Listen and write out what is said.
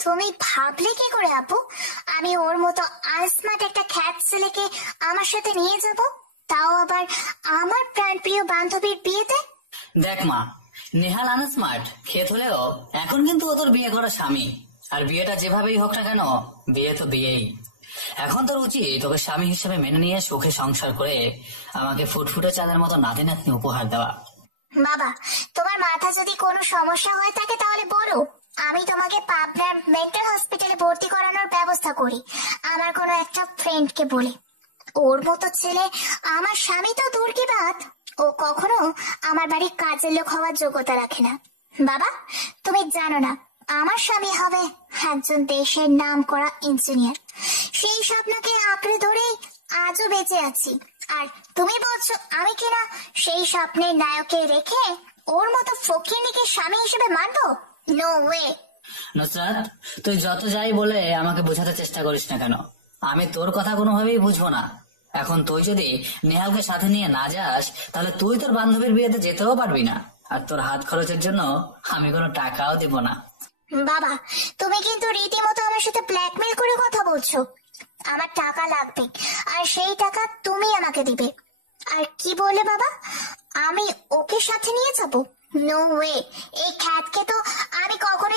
তুমি ভাবলে কি করে আপু আমি ওর মতো আনস্মার্ট একটা খ্যাত ছেলেকে আমার সাথে নিয়ে যাব, তাও আবার আমার প্রাণপ্রিয় বান্ধবীর বিয়েতে? দেখ মা, নেহাল আনস্মার্ট ক্ষেত হলেও এখন কিন্তু ও তোর বিয়ে করা স্বামী। আর বিয়েটা যেভাবেই হোক না কেন, বিয়ে তো বিয়েই। এখন তোর উচিত তোকে স্বামী হিসেবে মেনে নিয়ে সুখে সংসার করে আমাকে ফুটফুটে চাঁদের মতো নাতি নাতনি উপহার দেওয়া। বাবা, তোমার মাথা যদি কোনো সমস্যা হয়ে থাকে তাহলে বলো, আমি তোমাকে পাবনার মেন্টাল হসপিটালে ভর্তি করানোর ব্যবস্থা করি আমার কোনো একটা ফ্রেন্ডকে বলে। ওর মতো ছেলে আমার স্বামী তো দূর কি বাত, ও কখনো আমার বাড়ির কাজের লোক হওয়ার যোগ্যতা রাখে না। বাবা, তুমি জানো না আমার স্বামী হবে একজন দেশের নাম করা ইঞ্জিনিয়ার। সেই স্বপ্নকে আঁকড়ে ধরেই আজও বেঁচে আছি। আর তুমি বলছো আমি কিনা সেই স্বপ্নের নায়কে রেখে ওর মতো ফকিরনিকে স্বামী হিসেবে মানবো? No way. নুসরাত, তুই যত যাই বলে আমাকে বোঝাতে চেষ্টা করিস না কেন, আমি তোর কথা কোনোভাবেই বুঝবো না। এখন তুই যদি নেহালকে সাথে নিয়ে না যাস, তাহলে তুই তোর বান্ধবীর বিয়েতে যেতেও পারবি না, আর তোর হাত খরচের জন্য আমি কোনো টাকাও দিব না। বাবা, তুমি কিন্তু রীতিমতো আমার সাথে ব্ল্যাকমেল করে কথা বলছো। আমার টাকা লাগবে, আর সেই টাকা তুমি আমাকে দিবে। আর কি বলে বাবা, আমি ওকে সাথে নিয়ে যাব? No way. এই খ্যাতকে তো আমি কখনো